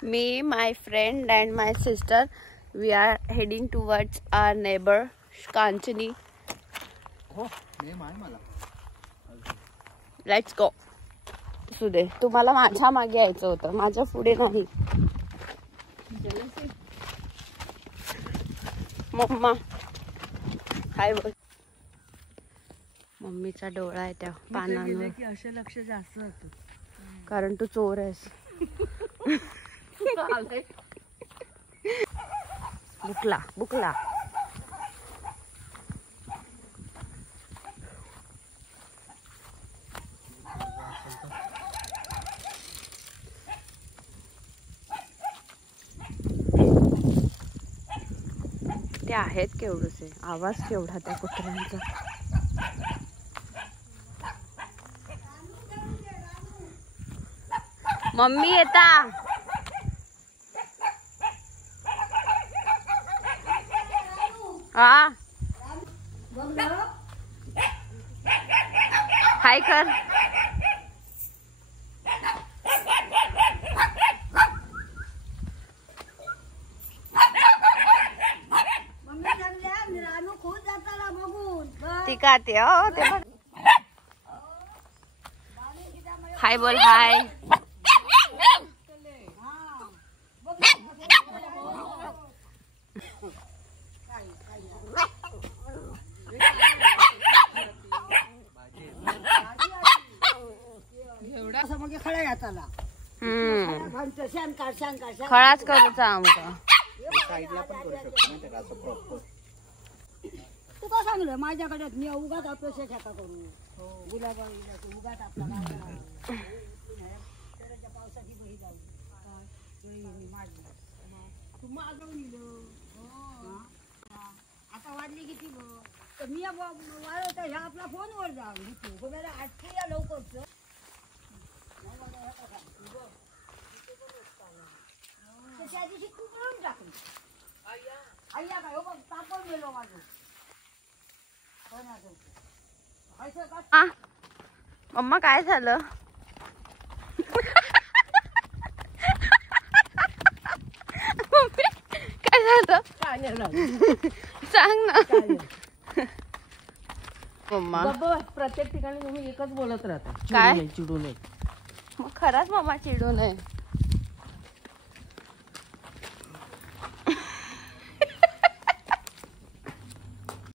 Me, my friend and my sister, we are heading towards our neighbor Kanchani. Let's go. सुदे, तुम्हाला माझ्या मागे यायचं होतं, माझ्या पुढे नाही. मम्मा हाय बोल. मम्मीचा डोळा आहे त्या पानांवर की असे लक्ष जास्त होतं, कारण तू चोर आहेस. बुकला बुकला. ते आहेत केवढसे, आवाज केवढा त्या कुत्र्यांचा. मम्मी येता. हा हाय कर. ठीक आहे हाय बोल. हाय खळाच करूचा आमका. तू का सांगलं माझ्याकडे मी उगाच आपलं शेका करू गुलाबा उगाच आपला पावसाची बही जाऊ आता वाजली किती तर मी वाढवता ह्या आपला फोनवर जाऊ आठशे या लवकर. त्या दिवशी खूप रंग टाकली आय्या काय बघ तापण गेलो माझं. मम्मा काय झालं? काय झालं सांग ना मम्मा. प्रत्येक ठिकाणी तुम्ही एकच बोलत राहता, काय चिडू नये. मग खरंच मम्मा चिडू नये.